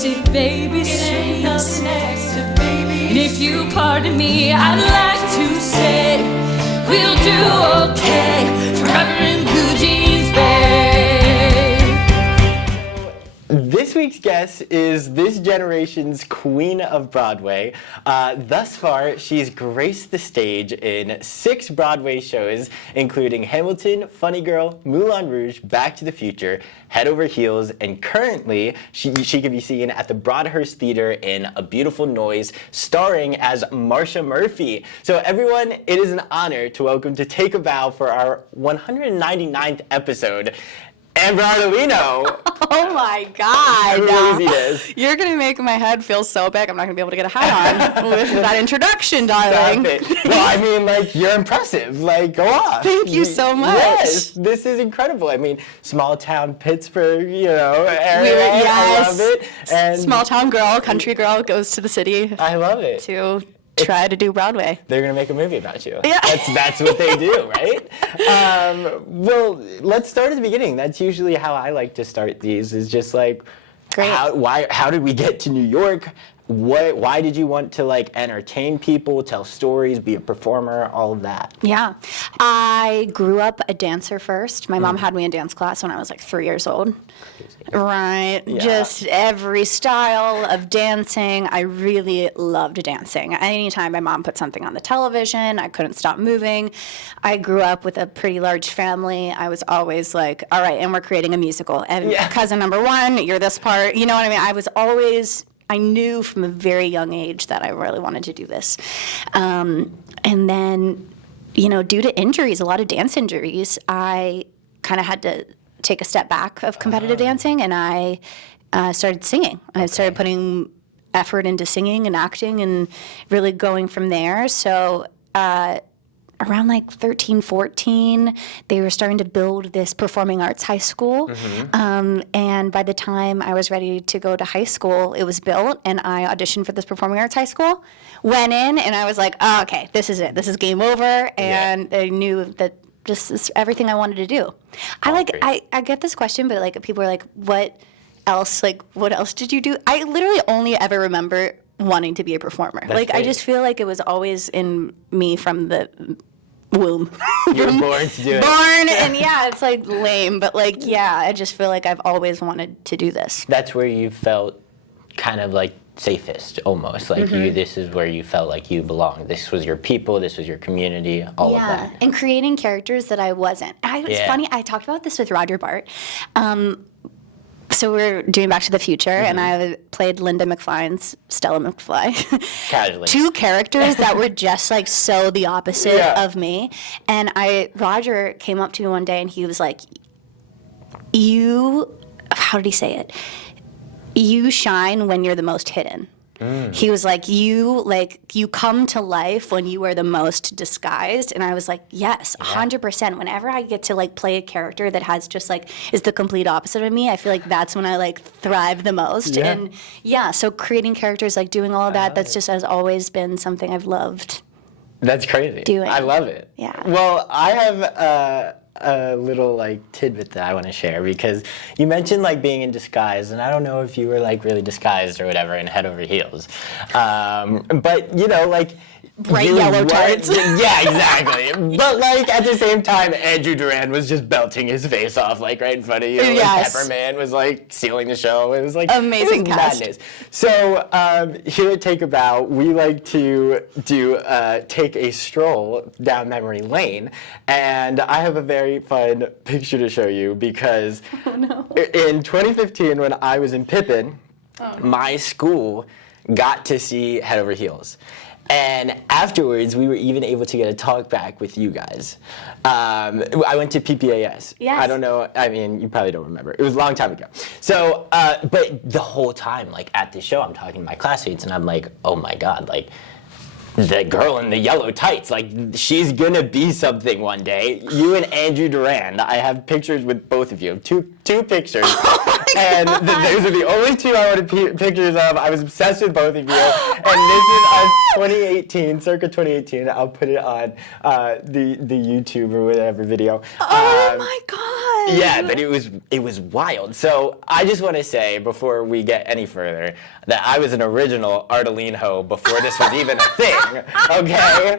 see, baby, see, and if you pardon me, I'd like to say we'll do okay, forever in blue jeans, babe. This week's guest is this generation's queen of Broadway. Thus far, she's graced the stage in 6 Broadway shows, including Hamilton, Funny Girl, Moulin Rouge, Back to the Future, Head Over Heels, and currently she can be seen at the Broadhurst Theater in A Beautiful Noise, starring as Marcia Murphy. So everyone, it is an honor to welcome to Take a Bow for our 199th episode, Amber Ardolino. Oh my God. Crazy this. You're going to make my head feel so big, I'm not going to be able to get a hat on with that introduction, darling. Stop it. Well, I mean, like, you're impressive. Like, go off. Thank you so much. Yes, this is incredible. I mean, small town Pittsburgh, you know, area. Yes. I love it. And small town girl, country girl goes to the city I love it. to try to do Broadway. They're going to make a movie about you. Yeah. That's what they do, right? Well, let's start at the beginning. That's usually how I like to start these, is just like, Great. How did we get to New York? Why did you want to, like, entertain people, tell stories, be a performer, all of that? Yeah. I grew up a dancer first. My mom had me in dance class when I was like 3 years old. Right. Yeah. Just every style of dancing. I really loved dancing. Anytime my mom put something on the television, I couldn't stop moving. I grew up with a pretty large family. I was always like, all right, and we're creating a musical. And cousin number 1, you're this part. You know what I mean? I knew from a very young age that I really wanted to do this. And then, you know, due to injuries, a lot of dance injuries, I kind of had to take a step back of competitive dancing, and I started singing. I started putting effort into singing and acting and really going from there. So around like 13, 14, they were starting to build this performing arts high school. And by the time I was ready to go to high school, it was built, and I auditioned for this performing arts high school, went in, and I was like, oh, okay, this is it. This is game over. And I knew that this is everything I wanted to do. I get this question, but like people are like, what else did you do? I literally only ever remember wanting to be a performer. That's great. I just feel like it was always in me from the womb. You were born to do it. And yeah, it's like lame, but like, yeah, I just feel like I've always wanted to do this. That's where you felt kind of like safest, almost. Like this is where you felt like you belonged. This was your people, this was your community, all of that. And creating characters that I wasn't. It's funny, I talked about this with Roger Bart. So we're doing Back to the Future, and I played Linda McFly's Stella McFly. Casually. 2 characters that were just like so the opposite of me. And Roger came up to me one day and he was like, how did he say it? You shine when you're the most hidden. He was like, you come to life when you are the most disguised. And I was like, yes, 100%. Whenever I get to like play a character that has just like is the complete opposite of me, I feel like that's when I like thrive the most. Yeah. And so creating characters, like doing all of that, that's just has always been something I've loved. That's crazy. Doing. I love it. Yeah. Well, I have a little like tidbit that I want to share, because you mentioned like being in disguise, and I don't know if you were like really disguised or whatever in Head Over Heels, but you know, like bright yellow tights. Yeah, exactly. But like at the same time, Andrew Duran was just belting his face off like right in front of you. Yes. And Pepperman was like stealing the show. It was like amazing cast. Madness. So here at Take a Bow, we like to do take a stroll down memory lane, and I have a very fun picture to show you, because in 2015 when I was in Pippin, my school got to see Head Over Heels. And afterwards, we were even able to get a talk back with you guys. I went to PPAS. Yes. I don't know, I mean, you probably don't remember. It was a long time ago. So, but the whole time, like at the show, I'm talking to my classmates, and I'm like, oh my God, like, the girl in the yellow tights, like, she's gonna be something one day. You and Andrew Duran, I have pictures with both of you, two pictures. And those are the only 2 I wanted pictures of. I was obsessed with both of you. And this is us 2018, circa 2018. I'll put it on the YouTube or whatever video. Oh my God. Yeah, but it was wild. So I just want to say before we get any further that I was an original Ardolino before this was even a thing. Okay,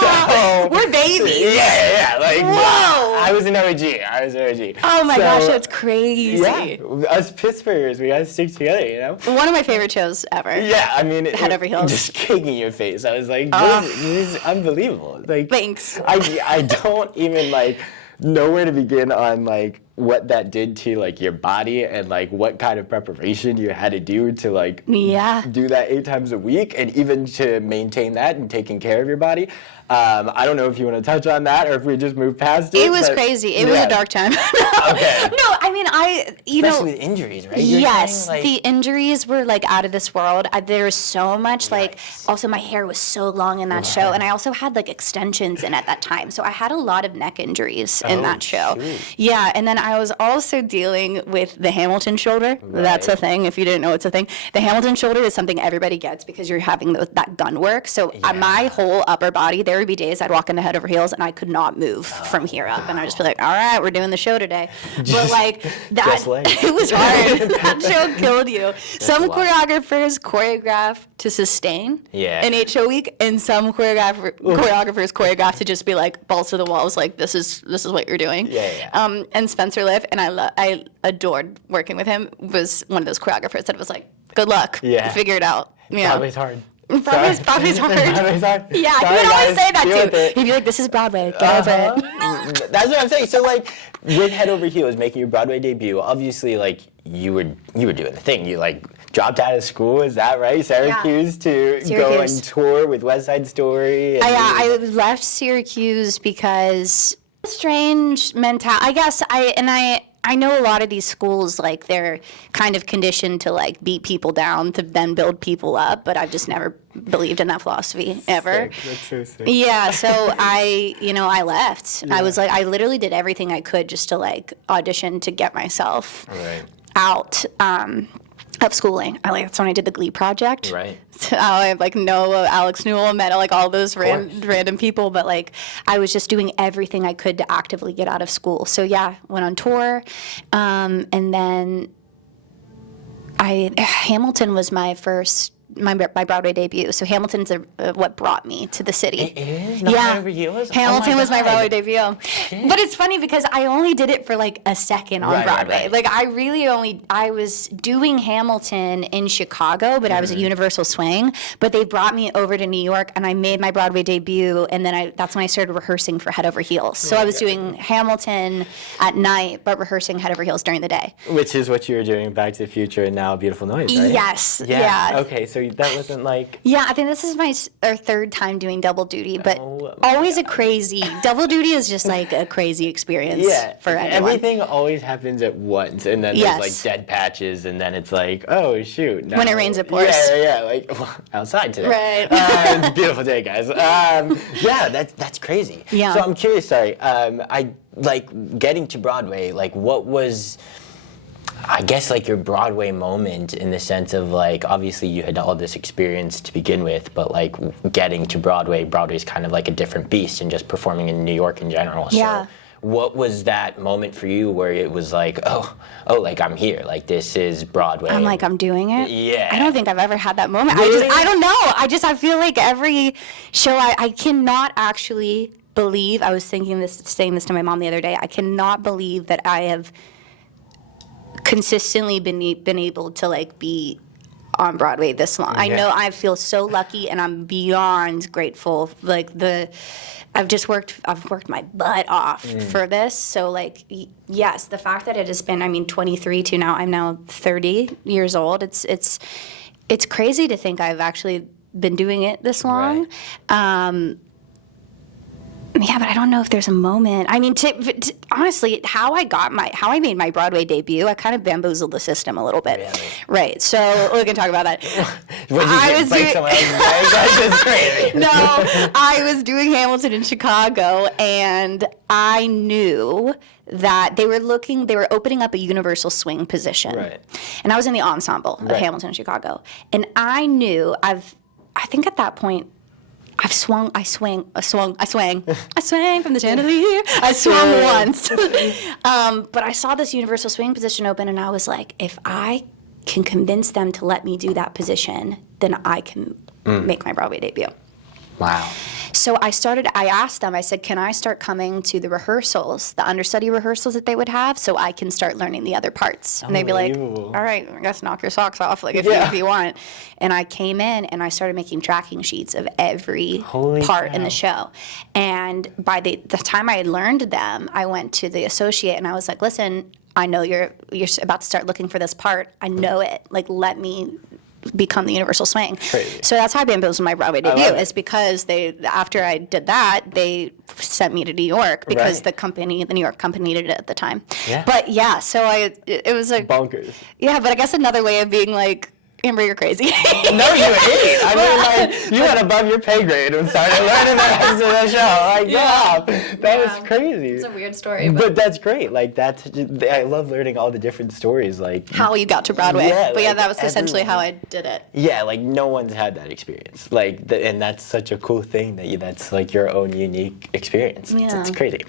so we're babies. Yeah. Like, whoa! I was an OG. Oh my gosh, that's crazy. Yeah, us Pittsburghers, we gotta stick together, you know. One of my favorite shows ever. Yeah, I mean, Head Over Heels. Just kicking your face. I was like, this is unbelievable. Like, Thanks. I don't even like know where to begin on like what that did to like your body and like what kind of preparation you had to do to like do that 8 times a week and even to maintain that and taking care of your body. I don't know if you want to touch on that or if we just move past it. It was crazy. It was a dark time. Okay. No, I mean, especially with injuries, right? Yes, the injuries were like out of this world. There was so much like, also my hair was so long in that show, and I also had like extensions in at that time, so I had a lot of neck injuries in that show. Shoot. Yeah, and then I was also dealing with the Hamilton shoulder. Right. That's a thing. If you didn't know, it's a thing. The Hamilton shoulder is something everybody gets because you're having that gun work. So my whole upper body, there would be days I'd walk into Head Over Heels and I could not move from here up, and I'd just be like, all right, we're doing the show today. But like that, it was hard. That show killed you. Some choreographers choreograph to sustain an 8-show week, and some choreographers choreograph to just be like balls to the walls, like this is what you're doing. And Spencer Liff, and I adored working with him, was one of those choreographers that was like, good luck, figure it out. Yeah. Probably hard. Probably's hard. Yeah, Sorry, he would always say that too. He'd be like, this is Broadway, get over it. That's what I'm saying. So like with Head Over Heels making your Broadway debut, obviously like you were doing the thing. You like dropped out of school, is that right? Syracuse to go and tour with West Side Story. I left Syracuse because strange mentality. I guess I know a lot of these schools, like, they're kind of conditioned to, like, beat people down to then build people up, but I've just never believed in that philosophy, ever. That's so sick. Yeah, so I left. Yeah. I was like, I literally did everything I could just to, like, audition to get myself out of schooling. That's when I did the Glee project. Right. So I like Noah, Alex Newell, met like all those random people, but like I was just doing everything I could to actively get out of school. So yeah, went on tour, and then Hamilton was my Broadway debut. So Hamilton's what brought me to the city. It is? Not Head Over Heels? Hamilton was my Broadway debut. Shit. But it's funny because I only did it for like a second on Broadway. Right. Like I was doing Hamilton in Chicago, but I was at Universal Swing. But they brought me over to New York and I made my Broadway debut, and then that's when I started rehearsing for Head Over Heels. So I was doing Hamilton at night, but rehearsing Head Over Heels during the day. Which is what you were doing Back to the Future and now Beautiful Noise, right? Yes. Yeah. Okay, so that wasn't like... Yeah, I think this is our third time doing double duty, but always a crazy... Double duty is just like a crazy experience for anyone. Everything always happens at once, and then there's like dead patches, and then it's like, oh, shoot. Now, when it rains, it pours. Yeah, like outside today. Right. Beautiful day, guys. That's crazy. Yeah. So I'm curious, I like getting to Broadway, like what was... I guess like your Broadway moment in the sense of like obviously you had all this experience to begin with, but like getting to Broadway's kind of like a different beast and just performing in New York in general. Yeah. So what was that moment for you where it was like, oh, like I'm here, like this is Broadway. I'm doing it? Yeah. I don't think I've ever had that moment. Really? I don't know. I feel like every show I cannot actually believe, I was saying this to my mom the other day, I cannot believe that I have consistently been able to like be on Broadway this long. I know I feel so lucky and I'm beyond grateful. Like I've worked my butt off for this. So like yes, the fact that it has been 23 to now I'm now 30 years old. It's crazy to think I've actually been doing it this long. Right. Yeah, but I don't know if there's a moment. I mean, honestly, how I made my Broadway debut, I kind of bamboozled the system a little bit. Really? Right. So we can talk about that. That's crazy. No, I was doing Hamilton in Chicago, and I knew that they were opening up a Universal Swing position. Right. And I was in the ensemble of Hamilton in Chicago. And I knew I think at that point I swung from the chandelier. I swung once. But I saw this universal swing position open, and I was like, if I can convince them to let me do that position, then I can make my Broadway debut. Wow. So I asked them, I said, can I start coming to the rehearsals, the understudy rehearsals that they would have, so I can start learning the other parts? And they'd be like, all right, I guess knock your socks off, like if you want. And I came in and I started making tracking sheets of every part in the show. And by the time I had learned them, I went to the associate and I was like, listen, I know you're about to start looking for this part. I know it. Like, let me become the universal swing. Crazy. So that's how I bamboozled my Broadway debut. Is because after I did that, they sent me to New York because the New York company needed it at the time. Yeah. But it was like bonkers. Yeah, but I guess another way of being like, Amber, you're crazy. No, you ain't. I mean, like, you went above your pay grade and started learning the rest of the show. Like, that was crazy. It's a weird story. But that's great. Like, I love learning all the different stories. Like how you got to Broadway. Yeah, but like, that was essentially how I did it. Yeah, like, no one's had that experience. Like, and that's such a cool thing that's like your own unique experience. Yeah. It's crazy.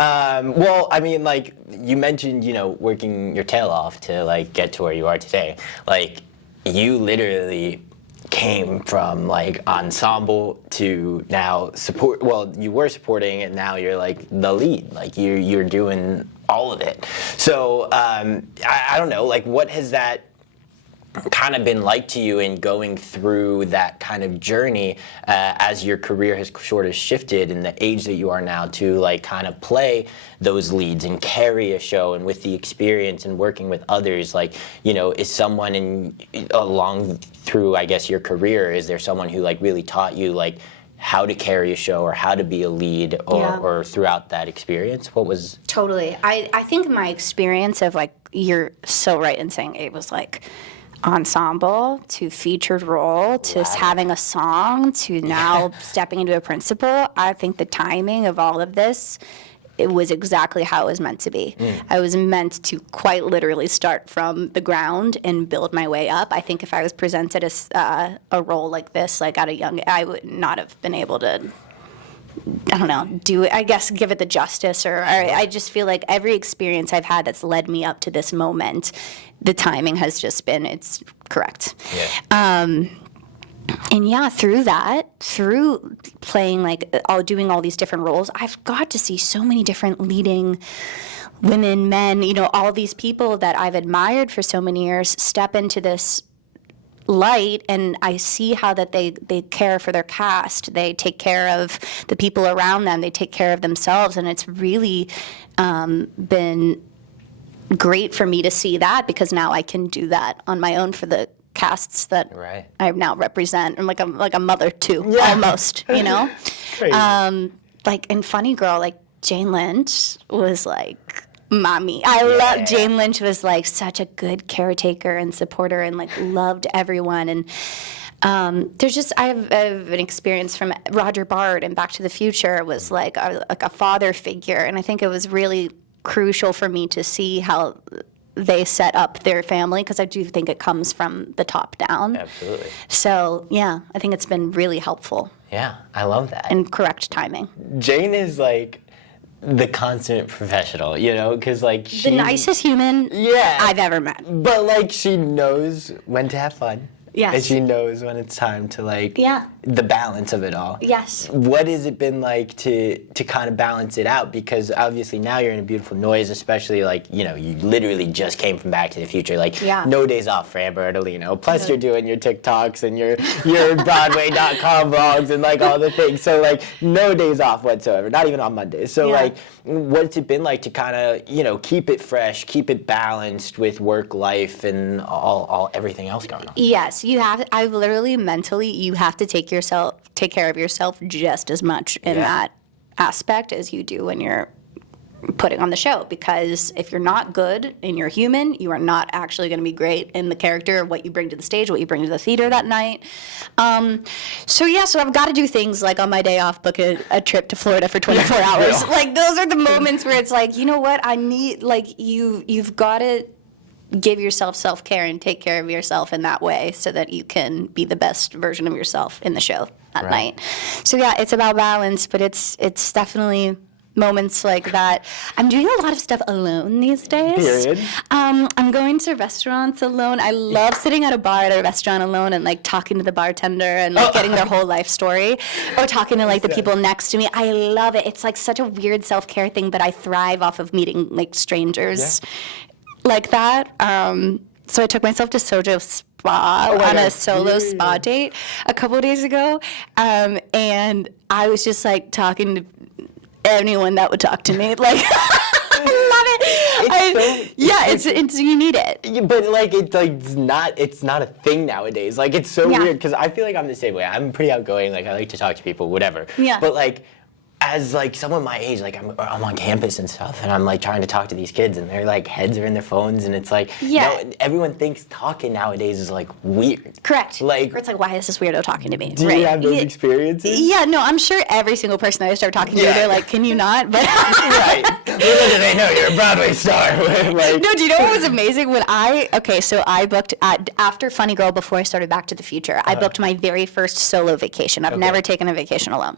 Well, I mean, like, you mentioned, working your tail off to, like, get to where you are today. Like, you literally came from like ensemble to now support. Well, you were supporting, and now you're like the lead. Like you're doing all of it. So I don't know. Like, what has that kind of been like to you in going through that kind of journey as your career has sort of shifted in the age that you are now to like kind of play those leads and carry a show, and with the experience and working with others, like, is someone along through, I guess, your career, is there someone who like really taught you like how to carry a show or how to be a lead or throughout that experience? What was... Totally. I think my experience of like, you're so right in saying it was like ensemble to featured role to having a song to now stepping into a principal. I think the timing of all of this, it was exactly how it was meant to be. I was meant to quite literally start from the ground and build my way up. I think if I was presented a role like this, like at a young, I would not have been able to, I don't know, do it, I guess, give it the justice, or I just feel like every experience I've had that's led me up to this moment, the timing has just been, it's correct. And through playing doing all these different roles, I've got to see so many different leading women, men, all these people that I've admired for so many years step into this light, and I see how that they care for their cast, they take care of the people around them, they take care of themselves, and it's really been great for me to see that, because now I can do that on my own for the casts that I now represent. I'm like a mother too, almost, like in Funny Girl, like Jane Lynch was like mommy. I love Jane Lynch, was like such a good caretaker and supporter, and like loved everyone. And I have an experience from Roger Bard and Back to the Future, was like a father figure, and I think it was really crucial for me to see how they set up their family, because I do think it comes from the top down. Absolutely. So I think it's been really helpful. Yeah, I love that. And correct timing. Jane is like the consummate professional, because like the nicest human I've ever met. But like, she knows when to have fun. Yes. And she knows when it's time to like the balance of it all. Yes. What has it been like to kind of balance it out? Because obviously now you're in a beautiful noise, especially like, you literally just came from Back to the Future. Like, no days off for Amber Ardolino. Plus you're doing your TikToks and your Broadway.com vlogs and like all the things. So like, no days off whatsoever, not even on Mondays. So like, what's it been like to kind of, keep it fresh, keep it balanced with work life and all everything else going on? Yes. You have. I literally mentally, you have to take care of yourself just as much in that aspect as you do when you're putting on the show. Because if you're not good and you're human, you are not actually going to be great in the character, what you bring to the stage, what you bring to the theater that night. So I've got to do things like on my day off, book a trip to Florida for 24 hours. Like, those are the moments where it's like, you know what, I need, like, you've got to give yourself self-care and take care of yourself in that way so that you can be the best version of yourself in the show. at Right. night. So yeah, it's about balance, but it's definitely moments like that. I'm doing a lot of stuff alone these days. Period. I'm going to restaurants alone. I love sitting at a bar at a restaurant alone and like talking to the bartender and like getting their whole life story, or talking to like the people next to me. I love it. It's like such a weird self-care thing, but I thrive off of meeting like strangers like that. So I took myself to Sojo Spa on God. a solo spa date a couple of days ago, and I was just like talking to anyone that would talk to me. Like, I love it. It's you need it. Yeah, but like it's not a thing nowadays. Like it's so weird because I feel like I'm the same way. I'm pretty outgoing. Like I like to talk to people, whatever. Yeah. But like as like someone my age, like I'm on campus and stuff, and I'm like trying to talk to these kids, and their like heads are in their phones, and it's like everyone thinks talking nowadays is like weird. Correct. Like or it's like, why is this weirdo talking to me? do you have those experiences? Yeah, no, I'm sure every single person I start talking to, they're like, can you not? But Right. Little do they know you're a Broadway star. Like, no, do you know what was amazing? When I booked after Funny Girl, before I started Back to the Future, I booked my very first solo vacation. I've never taken a vacation alone.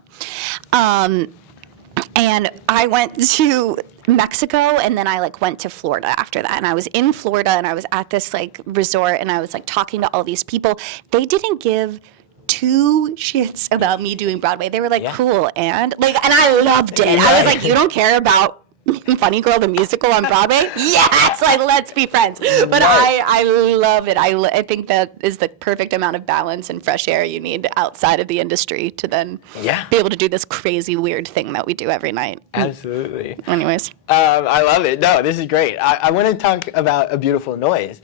And I went to Mexico, and then I like went to Florida after that. And I was in Florida, and I was at this like resort, and I was like talking to all these people. They didn't give two shits about me doing Broadway. They were like, cool, and I loved it. I was like, you don't care about Funny Girl the musical on Broadway? Yes, like let's be friends. But I love it. I think that is the perfect amount of balance and fresh air you need outside of the industry to then be able to do this crazy weird thing that we do every night. Absolutely. Anyways. I love it. No, this is great. I want to talk about A Beautiful Noise,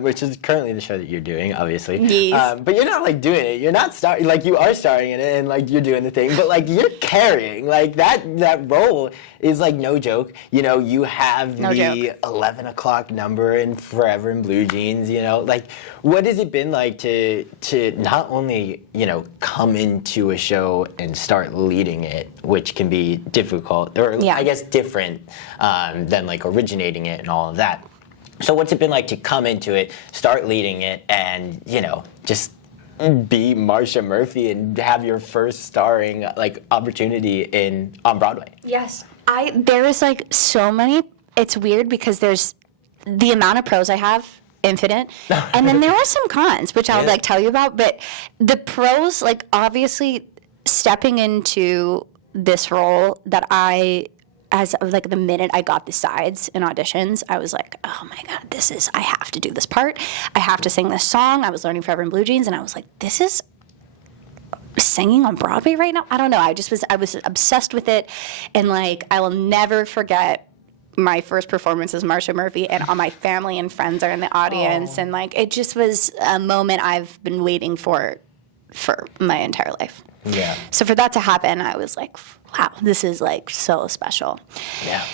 which is currently the show that you're doing, obviously. Yes. But you're not like doing it. You're not starring. Like you are starring in it, and like you're doing the thing. But like you're carrying. Like that role is like no joke. You know, you have the 11 o'clock number in Forever in Blue Jeans. You know, like what has it been like to not only come into a show and start leading it, which can be difficult, or I guess different than like originating it and all of that. So what's it been like to come into it, start leading it, and just be Marcia Murphy and have your first starring like opportunity on Broadway? Yes. There is like so many. It's weird because there's the amount of pros I have, infinite, and then there are some cons, which I'll like tell you about. But the pros, like obviously stepping into this role that as like the minute I got the sides in auditions, I was like, oh my God, I have to do this part. I have to sing this song. I was learning Forever in Blue Jeans, and I was like, this is singing on Broadway right now? I don't know. I was obsessed with it, and like I will never forget my first performance as Marcia Murphy, and all my family and friends are in the audience, and like it just was a moment I've been waiting for my entire life. Yeah. So for that to happen, I was like, wow, this is like so special. Yeah.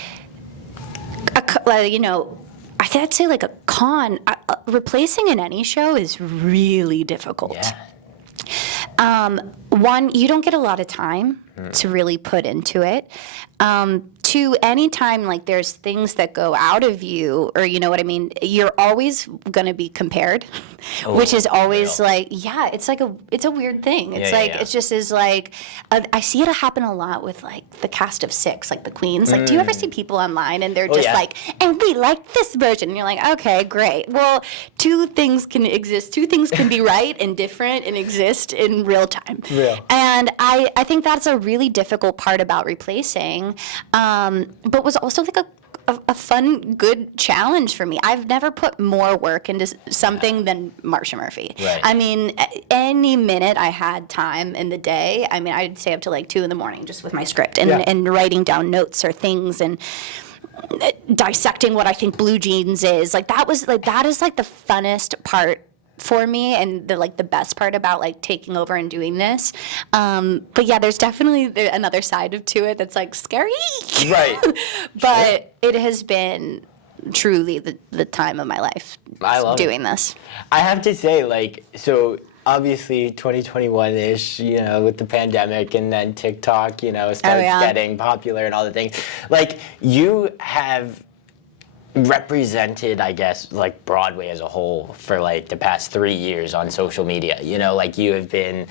I'd say like a con, replacing in any show is really difficult. Yeah. One, you don't get a lot of time to really put into it. Two, anytime like there's things that go out of you, or you know what I mean, you're always going to be compared, which is always like, it's a weird thing. It's it just is like, I see it happen a lot with like the cast of Six, like the Queens. Like, do you ever see people online and they're just like, and we like this version? And you're like, okay, great. Well, two things can exist. Two things can be right and different and exist in real time. And I think that's a really difficult part about replacing, but was also like a fun, good challenge for me. I've never put more work into something than Marcia Murphy. Right. I mean, any minute I had time in the day, I mean, I'd stay up till like 2 a.m. just with my script and writing down notes or things and dissecting what I think Blue Jeans is. Like that is like the funnest part for me, and the best part about like taking over and doing this. But yeah, there's definitely another side to it that's like scary. Right. But it has been truly the time of my life doing this. I have to say, like, so obviously 2021-ish, with the pandemic, and then TikTok, starts getting popular and all the things. Like, you have represented, I guess, like Broadway as a whole for like the past 3 years on social media. You know, like you have been,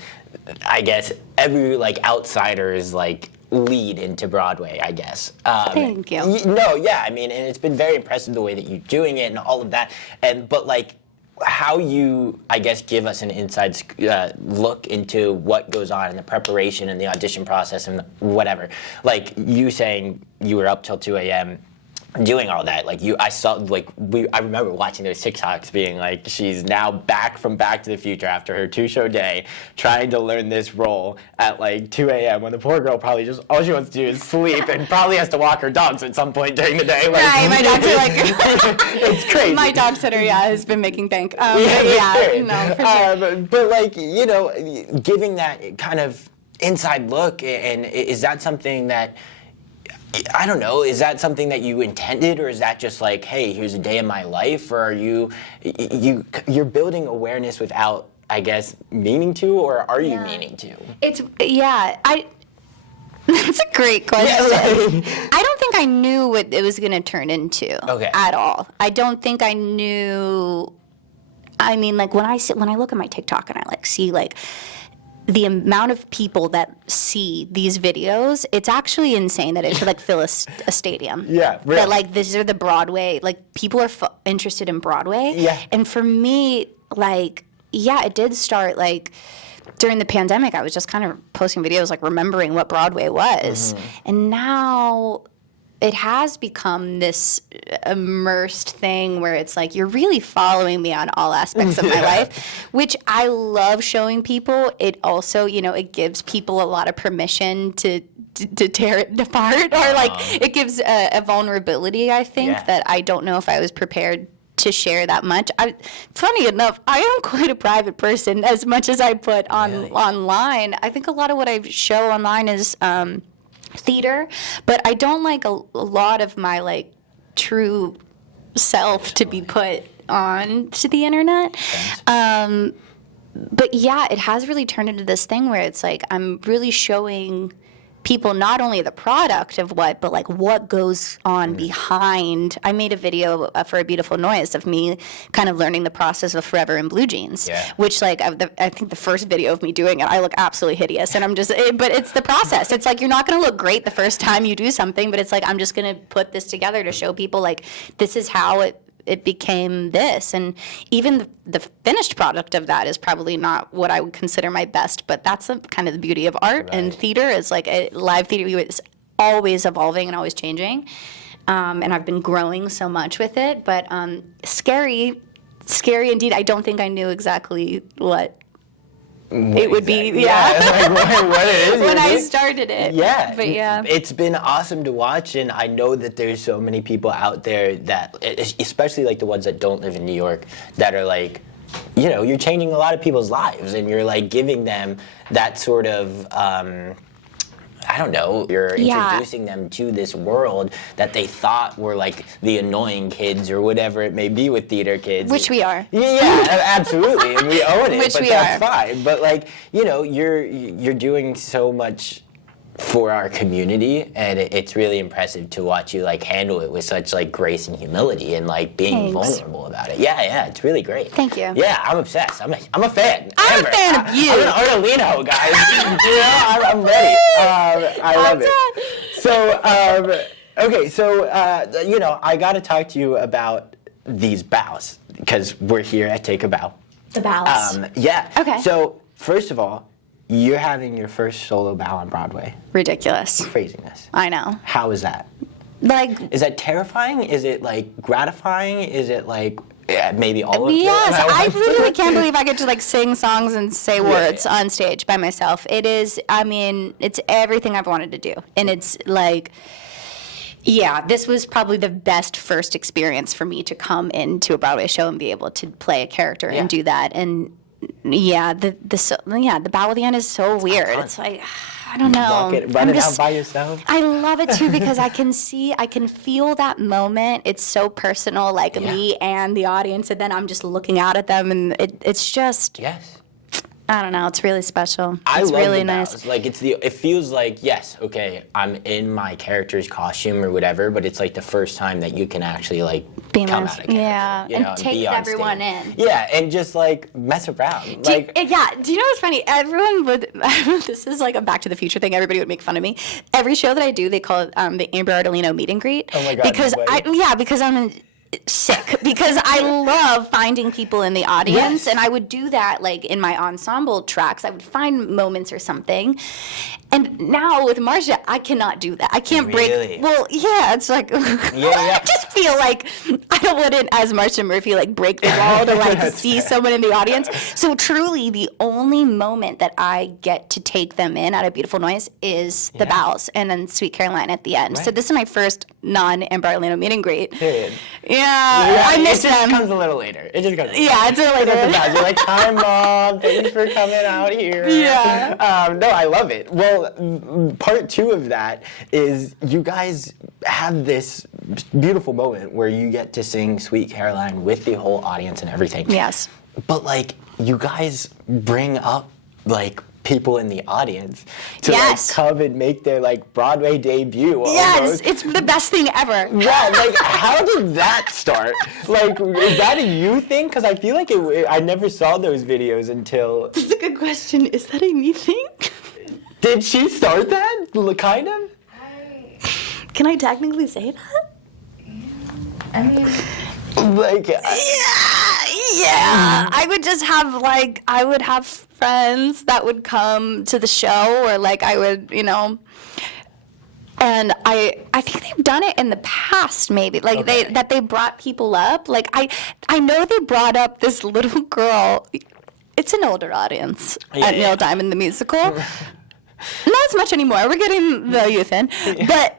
I guess, every like outsider's like lead into Broadway, I guess. Thank you. No, yeah, I mean, and it's been very impressive the way that you're doing it and all of that. But like, how you, I guess, give us an inside look into what goes on in the preparation and the audition process and whatever. Like you saying you were up till 2 a.m. doing all that, like I remember watching those TikToks being like, she's now back from Back to the Future after her 2-show day, trying to learn this role at like 2 a.m. when the poor girl probably just, all she wants to do is sleep and probably has to walk her dogs at some point during the day. Like, Right, my dogs are like, it's crazy. My dog sitter, has been making bank. No, for sure. But like, you know, giving that kind of inside look, and is that something that, I don't know, is that something that you intended, or is that just like, hey, here's a day in my life, or are you're building awareness without, I guess, meaning to, or are you meaning to? That's a great question. Yeah, I don't think I knew what it was going to turn into at all. I don't think I knew. I mean, like when I look at my TikTok and I like see like the amount of people that see these videos, it's actually insane that it should like fill a stadium. Yeah, really. That like these are the Broadway, like people are interested in Broadway. Yeah. And for me, like, it did start like during the pandemic. I was just kind of posting videos like remembering what Broadway was. And now it has become this immersed thing where it's like you're really following me on all aspects of my life, which I love showing people. It also, it gives people a lot of permission to tear it apart, or like it gives a vulnerability, I think, that I don't know if I was prepared to share that much. Funny enough, I am quite a private person as much as I put online. I think a lot of what I show online is theater, but I don't like a lot of my like true self to be put on to the internet. But it has really turned into this thing where it's like I'm really showing people not only the product of but like what goes on behind. I made a video for A Beautiful Noise of me kind of learning the process of Forever in Blue Jeans, which like I think the first video of me doing it, I look absolutely hideous, and I'm just, but it's the process. It's like you're not going to look great the first time you do something, but it's like I'm just going to put this together to show people like this is how it became this. And even the finished product of that is probably not what I would consider my best, but that's kind of the beauty of art and theater is like live theater is always evolving and always changing. And I've been growing so much with it, but scary indeed. I don't think I knew exactly what it would be, like what it is when I started it. But it's been awesome to watch, and I know that there's so many people out there that, especially like the ones that don't live in New York, that are like, you're changing a lot of people's lives, and you're like giving them that sort of I don't know, you're introducing them to this world that they thought were like the annoying kids or whatever it may be with theater kids. Which we are. Yeah, absolutely, and we own it, Which but we that's are. fine. But like, you're doing so much for our community, and it's really impressive to watch you like handle it with such like grace and humility and like being vulnerable about it. Yeah, it's really great. Thank you. Yeah, I'm obsessed. I'm a fan. I'm Amber, a fan of you. I'm an Ardolino, guys. I'm ready. I love it. So, okay, so I got to talk to you about these bows because we're here at Take a Bow. The bows. Okay. So first of all, you're having your first solo bow on Broadway. Ridiculous. Craziness. I know. How is that? Like, is that terrifying? Is it like gratifying? Is it like maybe all of it? Yes, I literally can't believe I get to like sing songs and say words on stage by myself. It is, I mean, it's everything I've wanted to do. And it's like, this was probably the best first experience for me to come into a Broadway show and be able to play a character and do that. And the bow at the end is so weird. It's like, I don't know. Run it out by yourself. I love it too because I can feel that moment. It's so personal, like me and the audience, and then I'm just looking out at them, and it's just. Yes. I don't know. It's really special. I It's love really the nice. bows. Like it feels like, yes, okay, I'm in my character's costume or whatever, but it's like the first time that you can actually like Be come nice. out of character, Yeah, you and know, take be on everyone stage. in. Yeah, and just like mess around. Like Yeah, do you know what's funny? Everyone would, this is like a Back to the Future thing, everybody would make fun of me. Every show that I do, they call it the Amber Ardolino meet and greet. Oh my God, Because what? because I'm sick. Because I love finding people in the audience, Yes. and I would do that like in my ensemble tracks. I would find moments or something. And now with Marcia, I cannot do that. I can't Really? break. Well, yeah, it's like yeah. I just feel like I wouldn't, as Marcia Murphy, like break the wall to like see someone in the audience. So truly, the only moment that I get to take them in at a beautiful noise is the bows and then Sweet Caroline at the end. So Right. this is my first non-Amber Ardolino meet and greet. Period. Yeah, I miss it just them. comes a little later. It just comes. Yeah, it's a little It's at the later. bows. You're like, hi, Mom. Thanks for coming out here. Yeah. No, I love it. Well, part 2 of that is you guys have this beautiful moment where you get to sing Sweet Caroline with the whole audience and everything. Yes. But like, you guys bring up like people in the audience to Yes. like come and make their like Broadway debut. Yes, almost. it's the best thing ever. Yeah, like how did that start? Like, is that a you thing? Because I feel like I never saw those videos until. That's a good question. Is that a me thing? Did she start that? Kind of. Can I technically say that? I mean, Like, Yeah. I would just have I would have friends that would come to the show, or like I would, and I think they've done it in the past, maybe like Okay. they brought people up. Like I know they brought up this little girl. It's an older audience at Yeah. Neil Diamond the musical. Not as much anymore. We're getting the youth in. But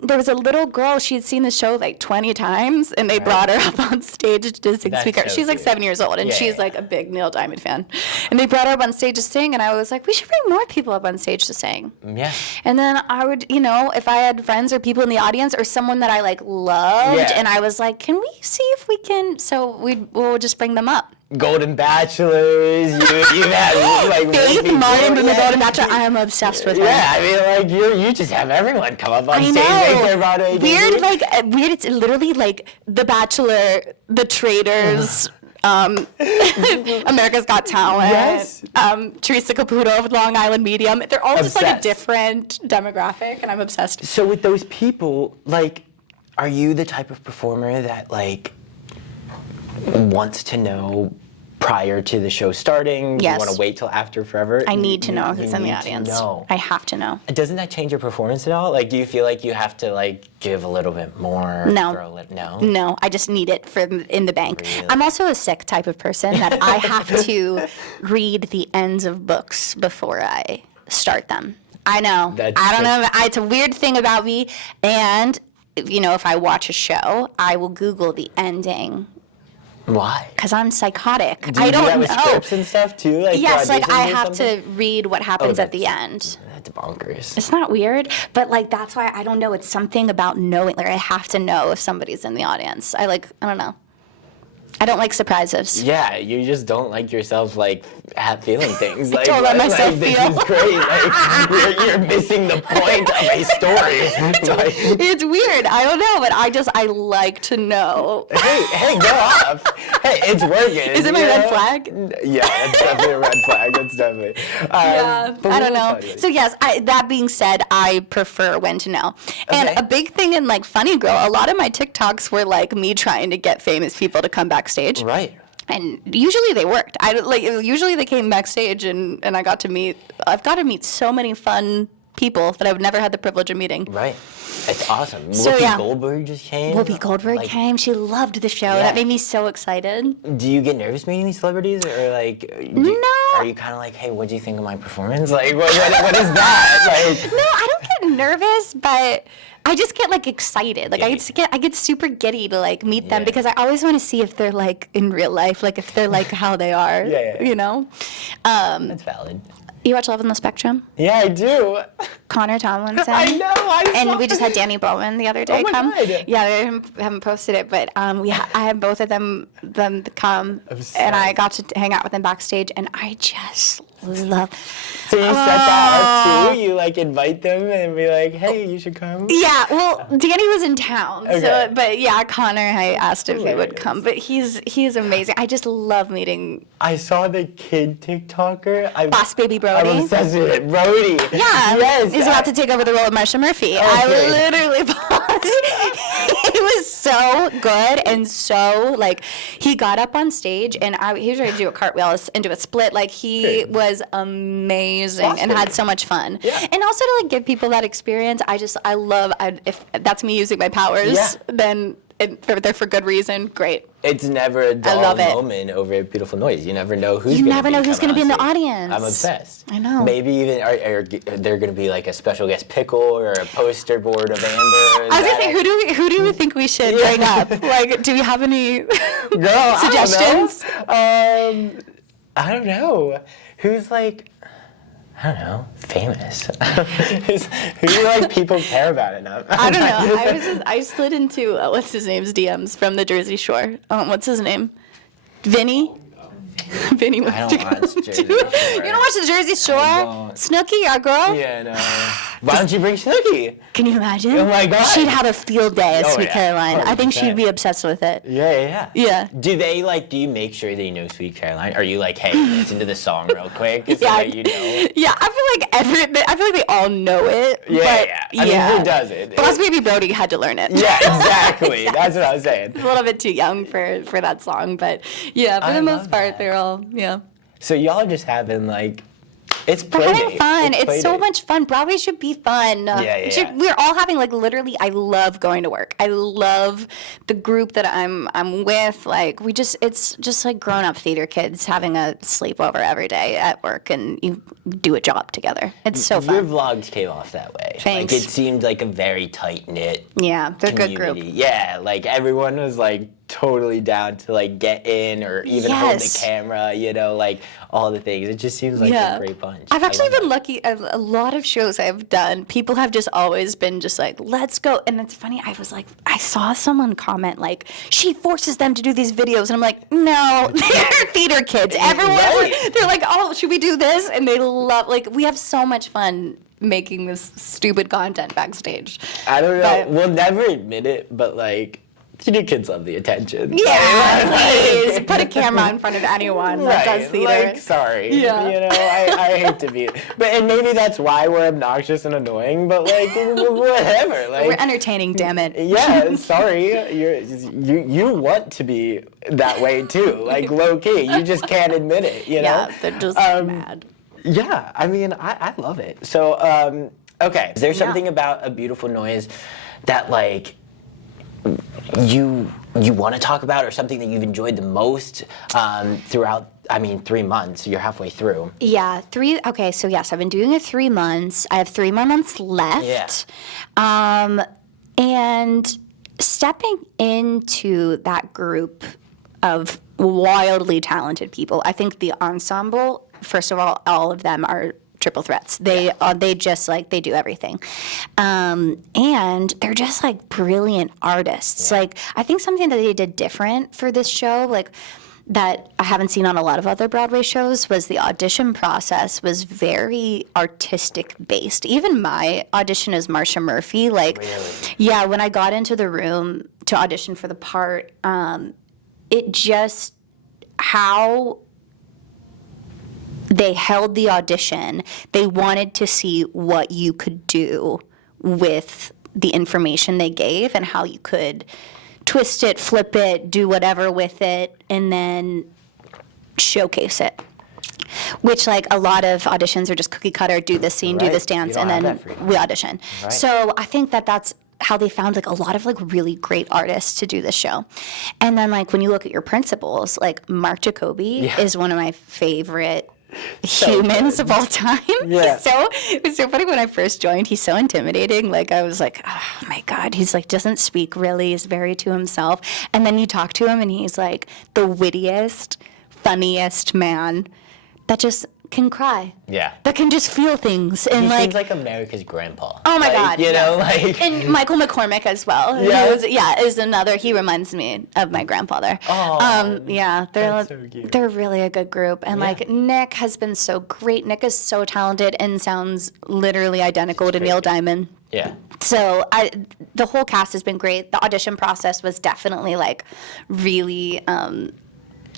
there was a little girl. She had seen the show like 20 times, and they brought her up on stage to sing That's Speaker. so She's like cute. 7 years old, and Yeah, she's yeah. like a big Neil Diamond fan. And they brought her up on stage to sing, and I was like, we should bring more people up on stage to sing. yeah. And then I would, if I had friends or people in the audience or someone that I like loved, Yeah. and I was like, can we see if we can? So we'll just bring them up. Golden Bachelors. You had like Faith Ruby Martin Gordon. from the Golden Bachelor. I am obsessed with her. Yeah, I mean, like you just have everyone come up on I stage make their know. Broadway Weird, debut. weird. It's literally like The Bachelor, The Traitors, America's Got Talent, Yes. Teresa Caputo of Long Island Medium. They're all just like a Obsessed. different demographic, and I'm obsessed. So with those people, like, are you the type of performer that like wants to know prior to the show starting? Yes. You want to wait till after forever? I need to know You who's in the need to audience. know. I have to know. Doesn't that change your performance at all? Like, do you feel like you have to like give a little bit more? No. For a no. No, I just need it in the bank. Really? I'm also a sick type of person that I have to read the ends of books before I start them. I know. That's I don't the- know. It's a weird thing about me. And, if I watch a show, I will Google the ending Why? because I'm psychotic. Do you I do don't that with know. scripts and stuff too? Like Yes, for like I auditions or have something? to read what happens at the that's- end. That's bonkers. It's not weird, but like that's why I don't know. It's something about knowing. Like I have to know if somebody's in the audience. I don't know. I don't like surprises. Yeah, you just don't like yourself like feeling things. Like, don't let myself this feel. is great. Like you're missing the point of a story. Like, It's weird. I don't know, but I like to know. hey, go off. Hey, it's working. Is it my you red know? flag? Yeah, that's definitely a red flag. That's definitely. Yeah, but I what don't know. else do you- So yes, that being said, I prefer when to know. And Okay. a big thing in like Funny Girl, a lot of my TikToks were like me trying to get famous people to come backstage. Right. And usually they worked. Usually they came backstage and I've got to meet so many fun people that I've never had the privilege of meeting. Right. It's awesome. So, Whoopi yeah. Goldberg just came. Whoopi Goldberg Like, came. She loved the show. Yeah. That made me so excited. Do you get nervous meeting these celebrities, or like? No. Are you kind of like, hey, what do you think of my performance? Like, what is that? Like, No, I don't get nervous, but I just get like excited. Like I get super giddy to like meet them Yeah. because I always want to see if they're like in real life, like if they're like how they are. Yeah. You know. that's valid. You watch Love on the Spectrum? Yeah, I do. Connor Tomlinson. I know. And we just had Danny Bowman the other day come. God. Yeah, they haven't posted it, but I had both of them come, and I got to hang out with them backstage, and I just love. So you set that up too? You like invite them and be like, hey, you should come? Yeah, well, Danny was in town, Okay. but yeah, Connor, I asked if he would come, but he's amazing. I just love meeting I saw the kid TikToker. Boss Baby Brody. I'm obsessed with it. Brody. Yeah, Yes. he's about to take over the role of Marsha Murphy. I literally paused. He was so good and so, like, he got up on stage and he was ready to do a cartwheel and do a split. Like, he was amazing and had so much fun. Yeah. And also to, like, give people that experience, I love, if that's me using my powers, then they're for good reason, great. It's never a dull love it. moment over a beautiful noise. You never know who's You going to never know who's going to be in the audience. I'm obsessed. I know. Maybe even are there going to be like a special guest pickle or a poster board of Amber? I was gonna say, who do we think we should bring up? Like, do we have any suggestions? I don't know. Who's like, I don't know, famous? Who do like people care about enough? I don't know. I slid into what's his name's DMs from the Jersey Shore. What's his name? Vinny. Vinny wants I to don't go watch Jersey too. Shore. You don't watch the Jersey Shore? don't. Snooki, our girl. Yeah, no. Why don't you bring Snooki? Can you imagine? Oh my God. She'd have a field day at Oh, Sweet yeah. Caroline. I think 100%. she'd be obsessed with it. Yeah. Yeah. Do you make sure they know Sweet Caroline? Are you like, hey, listen to the song real quick so Yeah. that you know? Yeah, I feel like they all know it. Yeah. But, I mean, who doesn't? Boss Baby Brody had to learn it. Yeah, exactly. That's what I was saying. He's a little bit too young for that song, but yeah, for I the most love part, that. they're all, yeah. So y'all are just having like, it's We're play having date. fun. It's play so date. much fun. Broadway should be fun. Yeah. We're all having, like, literally, I love going to work. I love the group that I'm with. Like, it's just like grown-up theater kids having a sleepover every day at work, and you do a job together. It's so Your fun. vlogs came off that way. Thanks. Like, it seemed like a very tight-knit Yeah, they're a good community. group. Yeah, like everyone was like totally down to like get in or even hold the Yes. camera, like all the things. It just seems like a great bunch. I've I actually love been lucky. A lot of shows I've done, people have just always been just like, let's go. And it's funny, I saw someone comment like, she forces them to do these videos. And I'm like, no, they're theater kids. Everyone, Right. they're like, oh, should we do this? And they love, like, we have so much fun making this stupid content backstage. I don't know. But- We'll never admit it, but like, theater kids love the attention. Yeah, please. Put a camera in front of anyone that does theater. Like, sorry. Yeah. I hate to be, and maybe that's why we're obnoxious and annoying. But like, whatever. Like, We're entertaining, damn it. yeah, sorry. You want to be that way too, like low key. You just can't admit it. Yeah, they're just mad. Yeah, I mean, I love it. So, okay, is there something about A Beautiful Noise that like you want to talk about, or something that you've enjoyed the most throughout? I mean, 3 months. You're halfway through. Yeah, okay, so yes, I've been doing it 3 months. I have 3 more months left. Yeah. And stepping into that group of wildly talented people, I think the ensemble, first of all of them are triple threats. They just like, they do everything. And they're just like brilliant artists. Yeah. Like, I think something that they did different for this show, like, that I haven't seen on a lot of other Broadway shows, was the audition process was very artistic based. Even my audition as Marsha Murphy, like, Really? yeah, when I got into the room to audition for the part, it just, how they held the audition, they wanted to see what you could do with the information they gave and how you could twist it, flip it, do whatever with it, and then showcase it. Which, like, a lot of auditions are just cookie cutter, do this scene, do Right. this dance, You don't and have then that freedom. we audition. Right. So I think that that's how they found, like, a lot of, like, really great artists to do this show. And then, like, when you look at your principals, like, Mark Jacoby is one of my favorite humans of all time. Yeah. It was so funny when I first joined. He's so intimidating. Like, I was like, oh my God, he's like, doesn't speak really, he's very to himself. And then you talk to him and he's like the wittiest, funniest man that just can cry. Yeah. That can just feel things. And He like, seems like America's grandpa. oh my God. You know, like. And Michael McCormick as well. Yeah. Is another. He reminds me of my grandfather. Oh, yeah, that's so cute. They're really a good group. And like Nick has been so great. Nick is so talented and sounds literally identical to Neil Diamond. Yeah. So the whole cast has been great. The audition process was definitely like really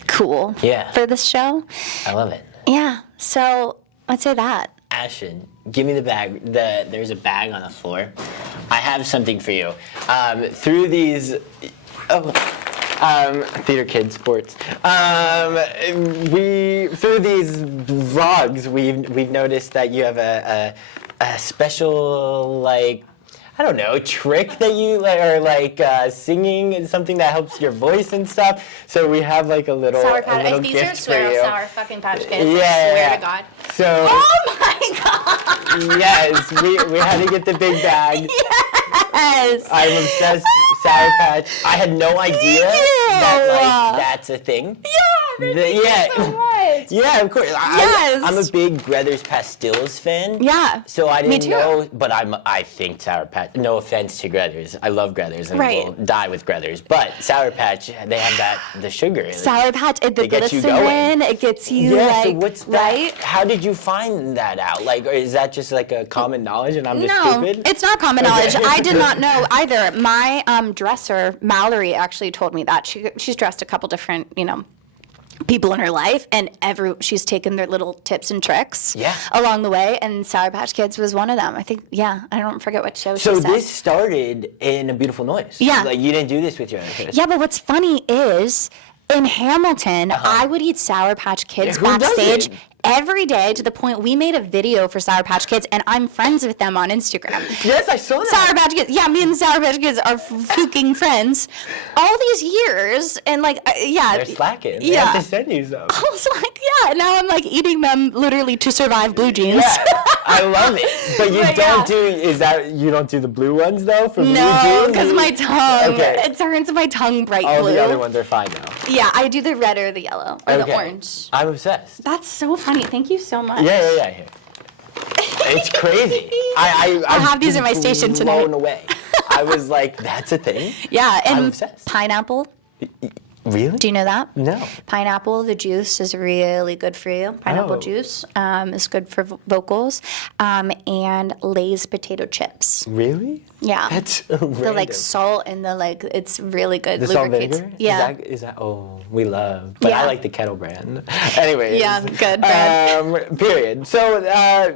cool. Yeah. For this show. I love it. Yeah. So I'd say that. Ashton, give me the bag. There's a bag on the floor. I have something for you. Through these, theater kids sports. Through these vlogs, we've noticed that you have a special like. I don't know, trick that you or like singing is something that helps your voice and stuff. So we have like a little These gift are swear for you. Sour fucking Patch Kids. Yeah, I swear yeah. to God. So Oh my God. yes, we had to get the big bag. Yes. I'm obsessed. Sour Patch. I had no idea that like that's a thing. Yeah. So much. Yeah, of course. Yes. I'm a big Grethers Pastilles fan. Yeah. So I Me didn't too. know, but I think Sour Patch. No offense to Grethers, I love Grethers and Right. will die with Grethers. But Sour Patch, they have the sugar in it. Sour Patch, the get you going. glycerin, it gets you Yeah. like So what's that? right. How did you find that out? Like, or is that just like a common knowledge and I'm just No, stupid? it's not common knowledge. I did not know either. My dresser, Mallory, actually told me that. She's dressed a couple different, people in her life, and she's taken their little tips and tricks along the way, and Sour Patch Kids was one of them. I think, I don't forget what show she So said. this started in A Beautiful Noise. Yeah. Like you didn't do this with your other kids. Yeah, but what's funny is in Hamilton, I would eat Sour Patch Kids Yeah, who backstage doesn't? every day to the point we made a video for Sour Patch Kids, and I'm friends with them on Instagram. Yes, I saw that. Sour Patch Kids. Yeah, me and Sour Patch Kids are fucking friends. All these years, and like, They're slacking. They Yeah. have to send you some. I was like, now I'm like eating them literally to survive blue jeans. Yeah, I love it. But you But you don't do the blue ones though for blue No, jeans? because my tongue, Okay. it turns my tongue bright All blue. the other ones are fine now. Yeah, I do the red or the yellow or the Okay. orange. I'm obsessed. That's so funny. Thank you so much. Yeah. It's crazy. I have these at my station tonight. Blown away. I was like, that's a thing? Yeah, and I'm obsessed. pineapple. Really? Do you know that? No. Pineapple, the juice is really good for you. Pineapple Oh. juice is good for vocals. And Lay's potato chips. Really? Yeah. That's The random. like salt and the like, it's really good. The salt Lubricates. vinegar? Yeah. Is that? Oh, we love. But I Yeah. like the kettle brand. Anyways. Yeah, good brand. Period. So,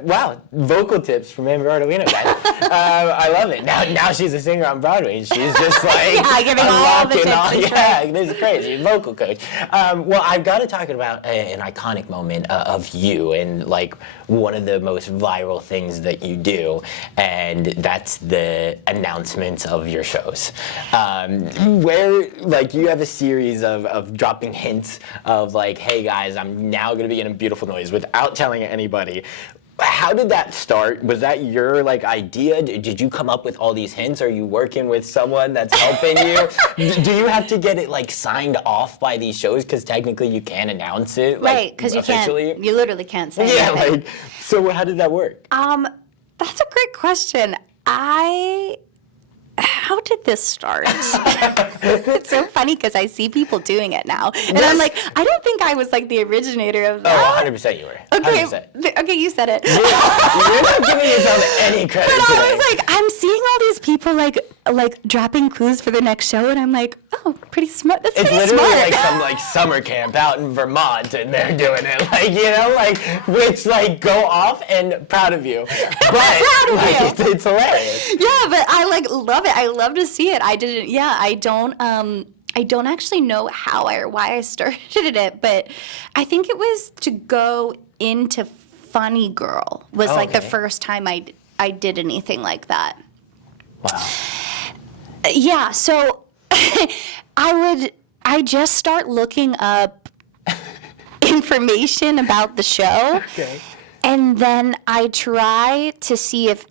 wow, vocal tips from Amber Ardolino, guys. I love it. Now she's a singer on Broadway, and she's just like Yeah, giving all the unlocking tips and Yeah, this is crazy. Vocal coach. Well, I've got to talk about an iconic moment of you, and like one of the most viral things that you do, and that's the announcements of your shows, where like you have a series of dropping hints of like, hey guys, I'm now gonna be in A Beautiful Noise without telling anybody. How did that start? Was that your like idea? Did you come up with all these hints? Are you working with someone that's helping you? Do you have to get it like signed off by these shows? Because technically you can't announce it, like, Right, because you officially. can't, you literally can't say Yeah, anything. like, so how did that work? That's a great question. How did this start? It's so funny because I see people doing it now. And I'm like, I don't think I was like the originator of that. Oh, 100% you were. Okay, 100%. okay, you said it. You're not giving yourself any credit But today. I was like, I'm seeing all these people like dropping clues for the next show, and I'm like, oh, pretty smart. That's It's pretty literally smart. like some like summer camp out in Vermont, and they're doing it, like, you know, like, which like go off and proud of you. But proud of like, you. it's hilarious. Yeah, but I like love it. I love to see it. I didn't. Yeah, I don't actually know how or why I started it, but I think it was to go into Funny Girl was like the Okay. first time I did anything like that. Wow. Yeah, so I just start looking up information about the show. Okay. And then I try to see if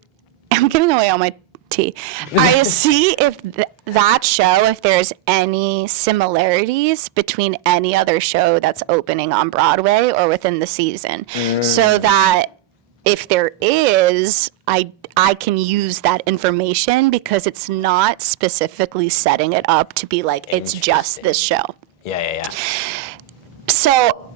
I'm giving away all my tea. I see if that show if there's any similarities between any other show that's opening on Broadway or within the season. So that if there is, I can use that information because it's not specifically setting it up to be like, it's just this show. Yeah. So,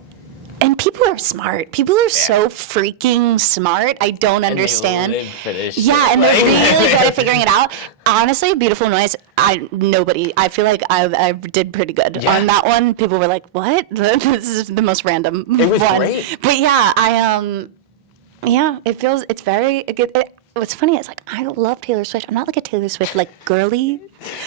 and people are smart. People are so freaking smart. I don't understand. They live for this yeah, shit. and they're really good at figuring it out. Honestly, Beautiful Noise, I feel like I did pretty good on that one. People were like, what? This is the most random It was one. great. But yeah, it's very, what's funny is like, I love Taylor Swift. I'm not like a Taylor Swift, like, girly.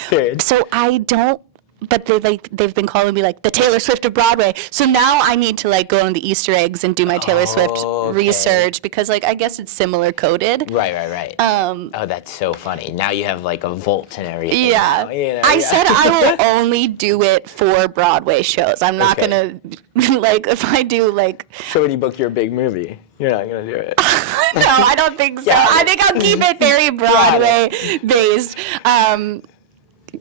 Period. So I don't, but they've been calling me like the Taylor Swift of Broadway. So now I need to like go on the Easter eggs and do my Taylor Swift research because like I guess it's similar coded. Right. Oh, that's so funny. Now you have like a vault and everything. Yeah. Now, you know, I said I will only do it for Broadway shows. I'm not gonna like if I do like. So when you book your big movie, you're not gonna do it. No, I don't think so. I think I'll keep it very Broadway based.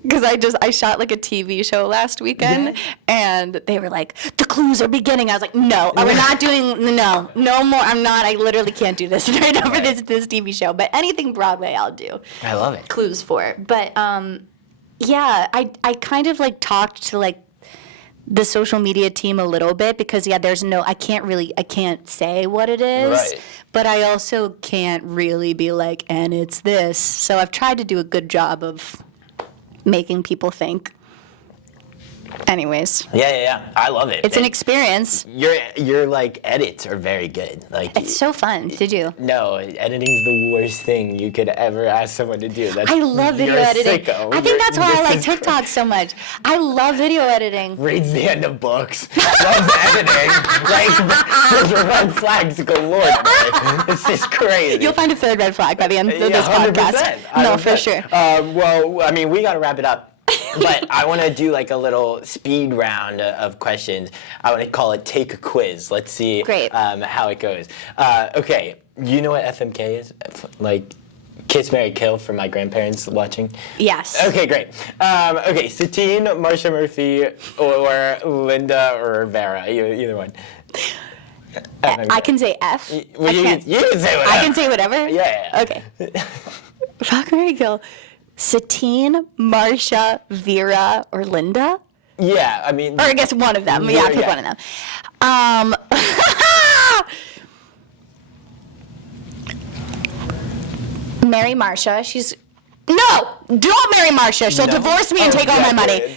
Because I shot like a TV show last weekend, and they were like, the clues are beginning. I was like, no, we're not doing, no more. I'm not. I literally can't do this right over this TV show. But anything Broadway, I'll do. I love it. Clues for. But yeah, I kind of like talked to like the social media team a little bit because there's no, I can't say what it is. Right. But I also can't really be like, and it's this. So I've tried to do a good job of making people think. Anyways. Yeah. I love it. It's an experience. Your like edits are very good. Like It's so fun to do. No, editing's the worst thing you could ever ask someone to do. I love video you're a editing. sicko. I think that's why I like This is TikTok so much. I love video editing. Reads the end of books. Loves editing. Like there's red flags galore today. It's just crazy. You'll find a third red flag by the end of this 100%. podcast. No, for sure. Well, I mean, we got to wrap it up. But I want to do like a little speed round of questions. I want to call it Take a Quiz. Let's see how it goes. Okay, you know what FMK is? Like Kiss, Marry, Kill for my grandparents watching? Yes. Okay, great. Okay, Satine, Marsha Murphy, or Linda or Vera, either one. I can say F. Well, you can say whatever. I can say whatever? Yeah. Okay. Fuck, Mary, Kill. Satine, Marsha, Vera, or Linda? Yeah, I mean... Or I guess one of them. Yeah, pick one of them. Marry Marsha. She's... No! Don't marry Marsha. She'll divorce me and take all my money.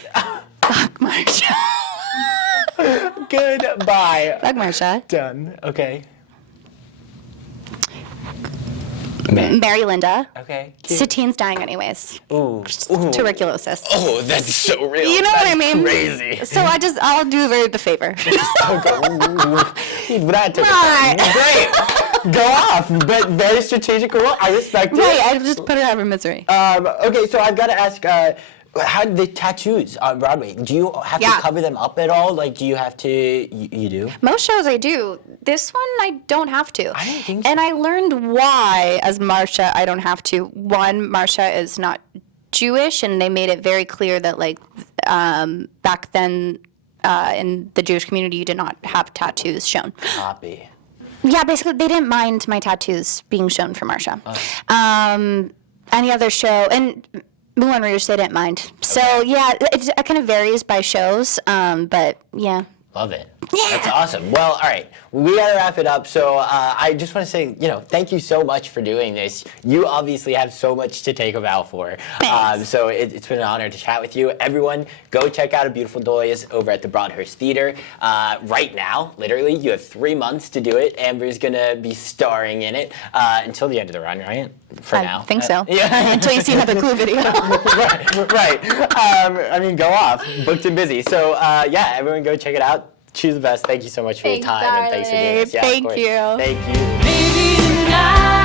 Fuck Marsha. Goodbye. Fuck Marsha. Done. Okay. Marry Linda. Okay. Satine's dying anyways. Ooh. Tuberculosis. Oh, that's so real. You know what I mean? Crazy. So I'll do her the favor. Okay. That took Right. Great. Go off, but very strategic. I respect it. Right, I just put her out of her misery. Okay, so I've got to ask, how the tattoos on Broadway? Do you have to cover them up at all? Like, do you have to? You do? Most shows I do. This one I don't have to. I don't think so. And I learned why as Marsha I don't have to. One, Marsha is not Jewish, and they made it very clear that like back then in the Jewish community you did not have tattoos shown. Copy. Yeah, basically they didn't mind my tattoos being shown for Marsha. Any other show and. Moulin Rouge, they didn't mind. So, yeah, it kind of varies by shows, but, yeah. Love it. Yeah. That's awesome. Well, all right. We got to wrap it up. So I just want to say, thank you so much for doing this. You obviously have so much to take a bow for. So it's been an honor to chat with you. Everyone, go check out A Beautiful Dahlias over at the Broadhurst Theater. Right now, literally, you have 3 months to do it. Amber's going to be starring in it until the end of the run, right? Now. I think so. Yeah. Until you see another Clue video. right. I mean, go off. Booked and busy. So, yeah, everyone go check it out. She's the best. Thank you so much for your time and thanks for doing this. Yeah, Thank you. Thank you. Baby, tonight.